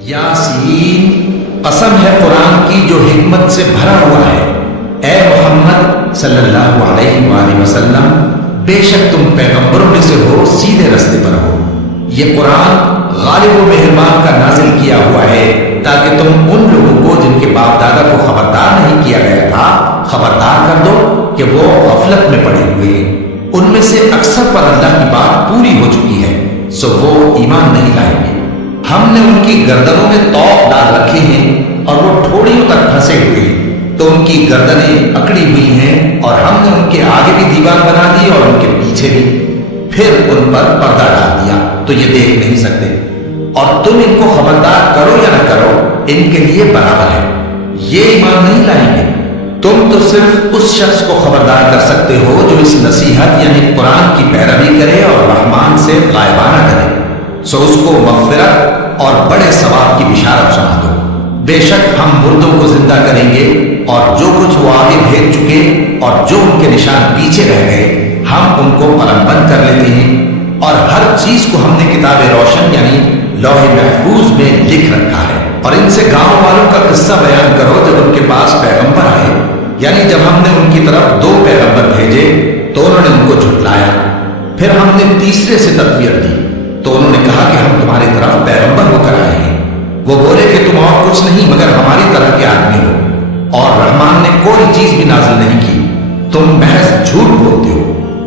यासीन, कसम है कुरान की जो हिकमत से भरा हुआ है। ए मोहम्मद सल्लल्लाहु अलैहि वसल्लम, बेशक तुम पैगंबरों में से हो, सीधे रास्ते पर हो। ये कुरान गालिब व मेहरबान का नाजिल किया हुआ है ताकि तुम उन लोगों को जिनके बाप दादा को खबरदार नहीं किया गया था खबरदार कर दो कि वो गफलत में पड़े हुए हैं। उनमें से अक्सर पर अल्लाह की बात पूरी हो चुकी है, सो वो ईमान नहीं लाएंगे। हमने उनकी गर्दनों में तौक डाल रखे हैं और वो ठोड़ियों तक फंसे हुए हैं, तो उनकी गर्दनें अकड़ी हुई हैं, और हमने उनके आगे भी दीवार बना दी और उनके पीछे भी, फिर उन पर पर्दा डाल दिया तो ये देख नहीं सकते। और तुम इनको खबरदार करो या न करो, इनके लिए बराबर है, ये ईमान नहीं लाएंगे। तुम तो सिर्फ उस शख्स को खबरदार कर सकते हो जो इस नसीहत यानी कुरान की पैरवी करे और रहमान से गायबाना करे, सो उसको मग़फ़िरत और बड़े सवाब की बिशारत सुना दो। बेशक हम मुर्दों को जिंदा करेंगे और जो कुछ वो आगे भेज चुके और जो उनके निशान पीछे रह गए हम उनको कलमबंद कर लेते हैं, और हर चीज को हमने किताब रोशन यानी लौह महफूज में लिख रखा है। और इनसे गांव वालों का किस्सा बयान करो जब उनके पास पैगंबर आए, यानी जब हमने उनकी तरफ 2 पैगंबर भेजे तो उन्होंने उनको झुठलाया, फिर हमने तीसरे से तकवीर दी तो उन्होंने कहा कि हम तुम्हारी तरफ पैगंबर होकर आए हैं। वो बोले कि तुम और कुछ नहीं मगर हमारी तरह के आदमी हो, और रहमान ने कोई चीज भी नाजिल नहीं की, तुम महज झूठ बोलते हो।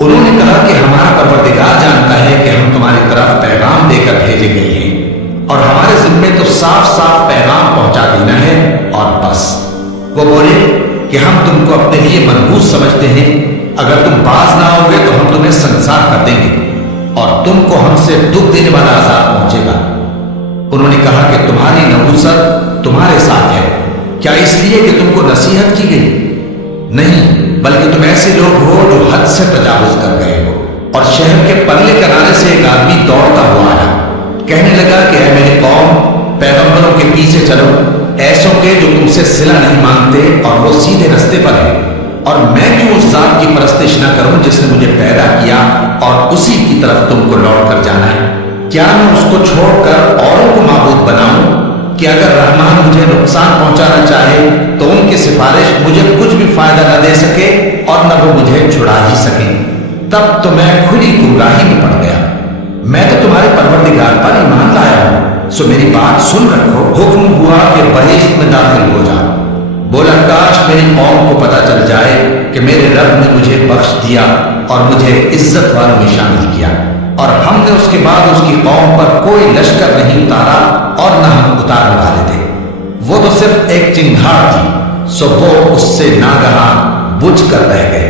उन्होंने कहा कि हमारा परवरदिगार जानता है कि हम तुम्हारी तरफ पैगाम देकर भेजे गए हैं, और हमारे जिम्मे तो साफ साफ पैगाम पहुंचा देना है और बस। वो बोले कि हम तुमको अपने लिए मनहूस समझते हैं, अगर तुम बाज ना आओगे तो हम तुम्हें संसार कर देंगे और तुमको हमसे दुख देने वाला आजाद पहुंचेगा। उन्होंने कहा कि तुम्हारी नबूसत तुम्हारे साथ है, क्या इसलिए कि तुमको नसीहत की गई? नहीं, बल्कि तुम ऐसे लोग हो जो हद से तजावुज कर गए हो। और शहर के परले किनारे से एक आदमी दौड़ता हुआ आया, कहने लगा कि ऐ मेरी कौम, पैगंबरों के पीछे चलो, ऐसों के जो तुमसे सिला नहीं मांगते और वो सीधे रास्ते पर है। और मैं क्यों उस जात की परस्तिश न करूं जिसने मुझे पैदा किया और उसी की तरफ तुमको लौट कर जाना है? क्या मैं उसको छोड़कर औरों को माबूद बनाऊं कि अगर रहमान मुझे नुकसान पहुंचाना चाहे तो उनकी सिफारिश मुझे कुछ भी फायदा न दे सके और न वो मुझे छुड़ा ही सके? तब तो मैं खुद ही गुमराही में पड़ गया। मैं तो तुम्हारे परवरदिगार पर ईमान लाया हूं, सो मेरी बात सुन रखो। हुक्म हुआ कि बहिश्त में दाखिल हो जाओ। बोला काश मेरी कौम को पता चल जाए कि मेरे रब ने मुझे बख्श दिया और मुझे इज्जत वालों में शामिल किया, और हमने उसके बाद उसकी कौम पर कोई लश्कर नहीं उतारा और न हम उतारने वाले थे। वो तो सिर्फ एक चिंगार थी, सो वो उससे नागहा बुझ कर रह गए।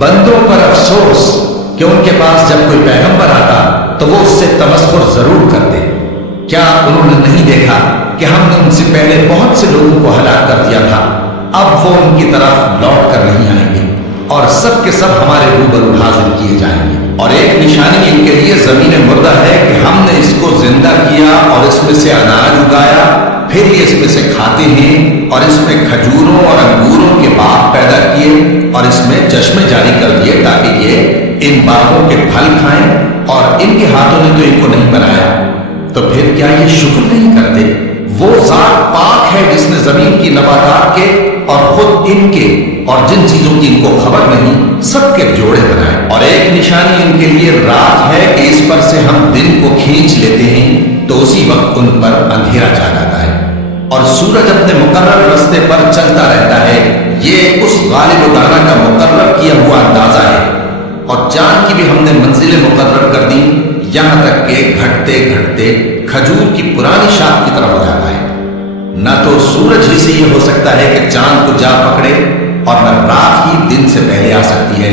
बंदों पर अफसोस कि उनके पास जब कोई पैगंबर आता तो वो उससे तमस्कुर जरूर करते। क्या उन्होंने नहीं देखा कि हमने उनसे पहले बहुत से लोगों को हलाक कर दिया था? अब वो उनकी तरफ लौट कर नहीं आएंगे और सब के सब हमारे रूबरू हाजिर किए जाएंगे। और एक निशानी इनके लिए जमीन मुर्दा है कि हमने इसको जिंदा किया और इसमें से अनाज उगाया, फिर ये इसमें से खाते हैं, और इसमें खजूरों और अंगूरों के बाग पैदा किए और इसमें चश्मे जारी कर दिए ताकि ये इन बागों के फल खाएं, और इनके हाथों ने तो इनको नहीं बनाया, तो फिर क्या ये शुक्र नहीं करते? वो जात पाक है जिसने जमीन की नबातात के और खुद इनके और जिन चीजों की इनको खबर नहीं सबके जोड़े बनाए। और एक निशानी इनके लिए रात है कि इस पर से हम दिन को खींच लेते हैं तो उसी वक्त उन पर अंधेरा छा जाता है, और सूरज अपने मुकर्रर रास्ते पर चलता रहता है। ये उस गालिब दाना का मुकर्रर किया हुआ अंदाजा है। और चांद की भी हमने मंजिलें मुकर्रर कर दी, यहां तक के घटते घटते खजूर की पुरानी शाख की तरफ हो जाता है। न तो सूरज ही से यह हो सकता है कि चांद को जा पकड़े, और न रात ही दिन से पहले आ सकती है,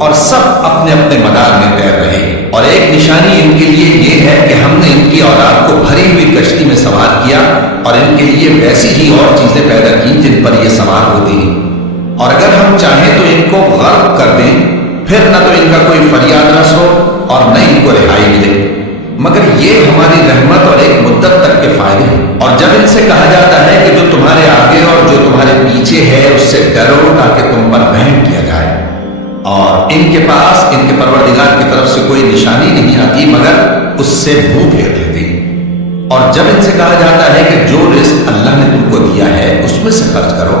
और सब अपने अपने मदार में तैर रहे हैं। और एक निशानी इनके लिए यह है कि हमने इनकी औलाद को भरी हुई कश्ती में सवार किया और इनके लिए वैसी ही और चीजें पैदा की जिन पर ये सवार होती हैं। और अगर हम चाहें तो इनको गर्क कर दें, फिर न तो इनका कोई फरियाद रस हो और न इनको रिहाई मिले, मगर ये हमारी रहमत और एक मुद्दत तक के फायदे हैं। और जब इनसे कहा जाता है कि जो तुम्हारे आगे और जो तुम्हारे पीछे है उससे डरो ताकि तुम पर रहम किया जाए, और इनके पास इनके परवरदिगार की तरफ से कोई निशानी नहीं आती मगर उससे मुंह फेर लेते हैं। اور جب ان سے کہا جاتا ہے کہ جو رزق اللہ نے تم کو دیا ہے اس میں سے خرچ کرو،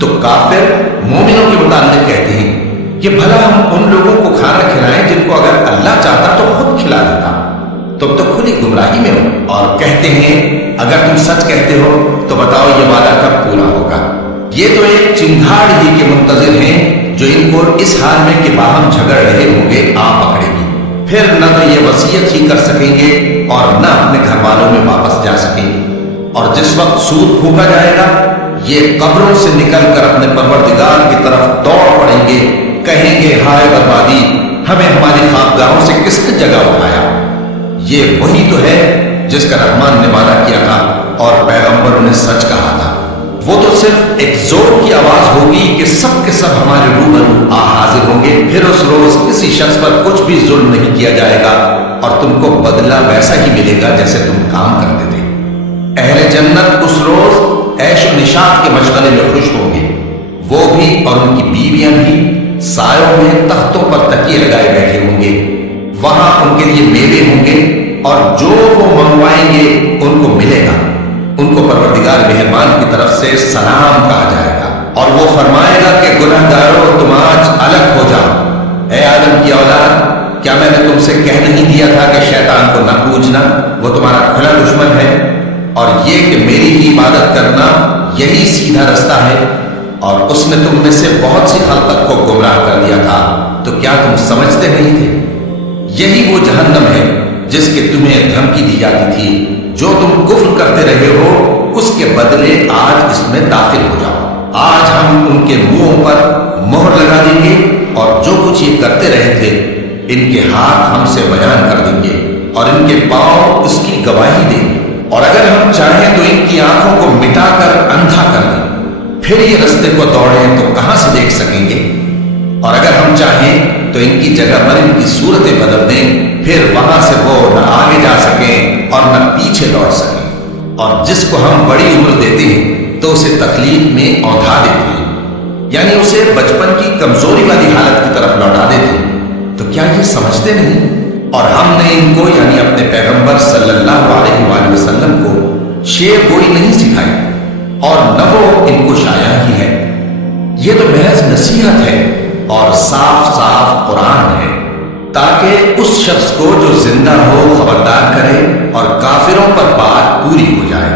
تو کافر مومنوں کے متعلق کہتے ہیں کہ بھلا ہم ان لوگوں کو کھانا کھلائیں جن کو اگر اللہ چاہتا تو خود کھلا دیتا، تم تو کھلی گمراہی میں ہو۔ اور کہتے ہیں اگر تم سچ کہتے ہو تو بتاؤ یہ وعدہ کب پورا ہوگا؟ یہ تو ایک چنگھاڑ ہی کے منتظر ہیں جو ان کو اس حال میں کہ باہم جھگڑ رہے ہوں گے آ پکڑے گی، پھر نہ تو یہ وصیت ہی کر سکیں گے اور نہ اپنے گھر والوں میں واپس جا سکیں گے۔ اور جس وقت سود پھونکا جائے گا یہ قبروں سے نکل کر اپنے پروردگار کی طرف دوڑ پڑیں گے، کہیں گے ہائے بربادی، ہمیں ہماری خوابگاہوں سے کس نے جگہ اٹھایا۔ یہ وہی تو ہے جس کا رحمان نے وعدہ کیا تھا اور پیغمبروں نے سچ کہا تھا۔ وہ تو صرف ایک زور کی آواز ہوگی کہ سب کے سب ہمارے روبرو آ حاضر ہوں گے، پھر اس روز کسی شخص پر کچھ بھی ظلم نہیں کیا جائے گا اور تم کو بدلہ ویسا ہی ملے گا جیسے تم کام کرتے تھے۔ اہل جنت اس روز عیش و نشاط کے مشغلے میں خوش ہوں گے، وہ بھی اور ان کی بیویاں بھی سایوں میں تختوں پر تکیے لگائے بیٹھے ہوں گے، وہاں ان کے لیے میوے ہوں گے اور جو وہ منگوائیں گے ان کو ملے گا۔ ان کو پروردگار مہربان کی طرف سے سلام کہا جائے گا اور وہ فرمائے گا کہ گنہگارو تم آج الگ ہو جاؤ۔ اے آدم کی اولاد، کیا میں نے تم سے کہہ نہیں دیا تھا کہ شیطان کو نہ پوجنا، وہ تمہارا کھلا دشمن ہے، اور یہ کہ میری ہی عبادت کرنا یہی سیدھا رستہ ہے، اور اس نے تم میں سے بہت سی خلقت کو گمراہ کر دیا تھا، تو کیا تم سمجھتے نہیں تھے؟ یہی وہ جہنم ہے جس کے تمہیں دھمکی دی جاتی تھی، جو تم کفر کرتے رہے ہو اس کے بدلے آج اس میں داخل ہو جاؤ۔ آج ہم ان کے منہوں پر مہر لگا دیں گے اور جو کچھ یہ کرتے رہے تھے ان کے ہاتھ ہم سے بیان کر دیں گے اور ان کے پاؤں اس کی گواہی دیں گے، اور اگر ہم چاہیں تو ان کی آنکھوں کو مٹا کر اندھا کر دیں، پھر یہ رستے کو دوڑیں تو کہاں سے دیکھ سکیں گے، اور اگر ہم چاہیں تو ان کی جگہ پر ان کی صورتیں بدل دیں، پھر وہاں سے وہ نہ آگے جا سکیں اور نہ پیچھے لوٹ سکیں۔ اور جس کو ہم بڑی عمر دیتے ہیں تو اسے تکلیف میں اوندھا دیتے ہیں، یعنی اسے بچپن کی کمزوری والی حالت کی طرف لوٹا دیتے ہیں، تو کیا یہ سمجھتے نہیں؟ اور ہم نے ان کو یعنی اپنے پیغمبر صلی اللہ علیہ وآلہ وسلم کو شعر گوئی نہیں سکھائی اور نہ وہ ان کو شاعر ہی ہے، یہ تو محض نصیحت ہے اور صاف صاف قرآن ہے، تاکہ اس شخص کو جو زندہ ہو خبردار کرے اور کافروں پر بات پوری ہو جائے۔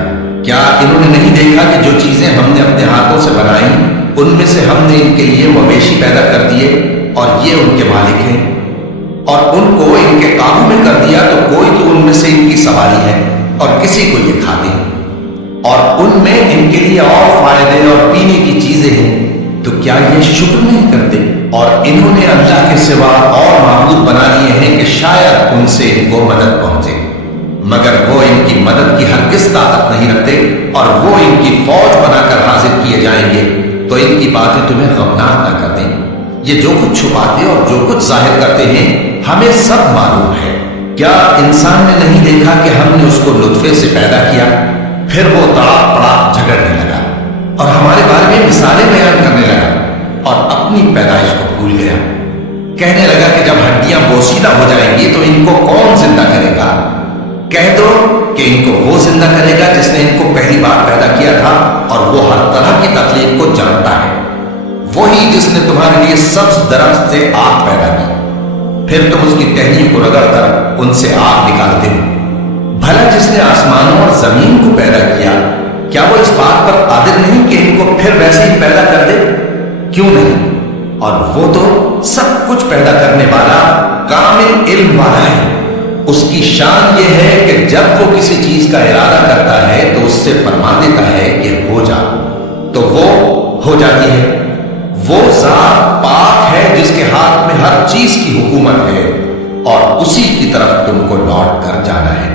کیا انہوں نے نہیں دیکھا کہ جو چیزیں ہم نے اپنے ہاتھوں سے بنائیں ان میں سے ہم نے ان کے لیے مویشی پیدا کر دیے اور یہ ان کے مالک ہیں، اور ان کو ان کے قابو میں کر دیا تو کوئی تو ان میں سے ان کی سواری ہے اور کسی کو یہ کھاتے ہیں، اور ان میں ان کے لیے اور فائدے اور پینے کی چیزیں ہیں، تو کیا یہ شکر نہیں کرتے؟ اور انہوں نے اللہ کے سوا اور معبود بنا لیے ہیں کہ شاید ان سے ان کو مدد پہنچے، مگر وہ ان کی مدد کی ہرگز طاقت نہیں رکھتے، اور وہ ان کی فوج بنا کر حاضر کیے جائیں گے تو ان کی باتیں تمہیں غمناک نہ کر دیں۔ یہ جو کچھ چھپاتے اور جو کچھ ظاہر کرتے ہیں ہمیں سب معلوم ہے۔ کیا انسان نے نہیں دیکھا کہ ہم نے اس کو نطفے سے پیدا کیا، پھر وہ تڑاپ پڑاپ جھگڑنے لگا اور ہمارے بارے میں مثالیں بیان کرنے لگا اور اپنی پیدائش کو بھول گیا، کہنے لگا کہ جب ہڈیاں بوسیدہ ہو جائیں گی تو ان کو کون زندہ کرے گا؟ کہہ دو کہ ان کو وہ زندہ کرے گا جس نے ان کو پہلی بار پیدا کیا تھا، اور وہ ہر طرح کی تخلیق کو جانتا ہے، وہی جس نے تمہارے لیے سبز درخت سے آگ پیدا کی، پھر تم اس کی ٹہنیوں کو رگڑ کر ان سے آگ نکالتے ہو۔ بھلا جس نے آسمانوں اور زمین کو پیدا کیا، کیا وہ اس بات پر قادر نہیں کہ ان کو پھر ویسے ہی پیدا کر دے؟ کیوں نہیں؟ اور وہ تو سب کچھ پیدا کرنے والا کامل علم والا ہے۔ اس کی شان یہ ہے کہ جب وہ کسی چیز کا ارادہ کرتا ہے تو اس سے فرما دیتا ہے کہ ہو جا، تو وہ ہو جاتی ہے۔ وہ ذات پاک ہے جس کے ہاتھ میں ہر چیز کی حکومت ہے، اور اسی کی طرف تم کو لوٹ کر جانا ہے۔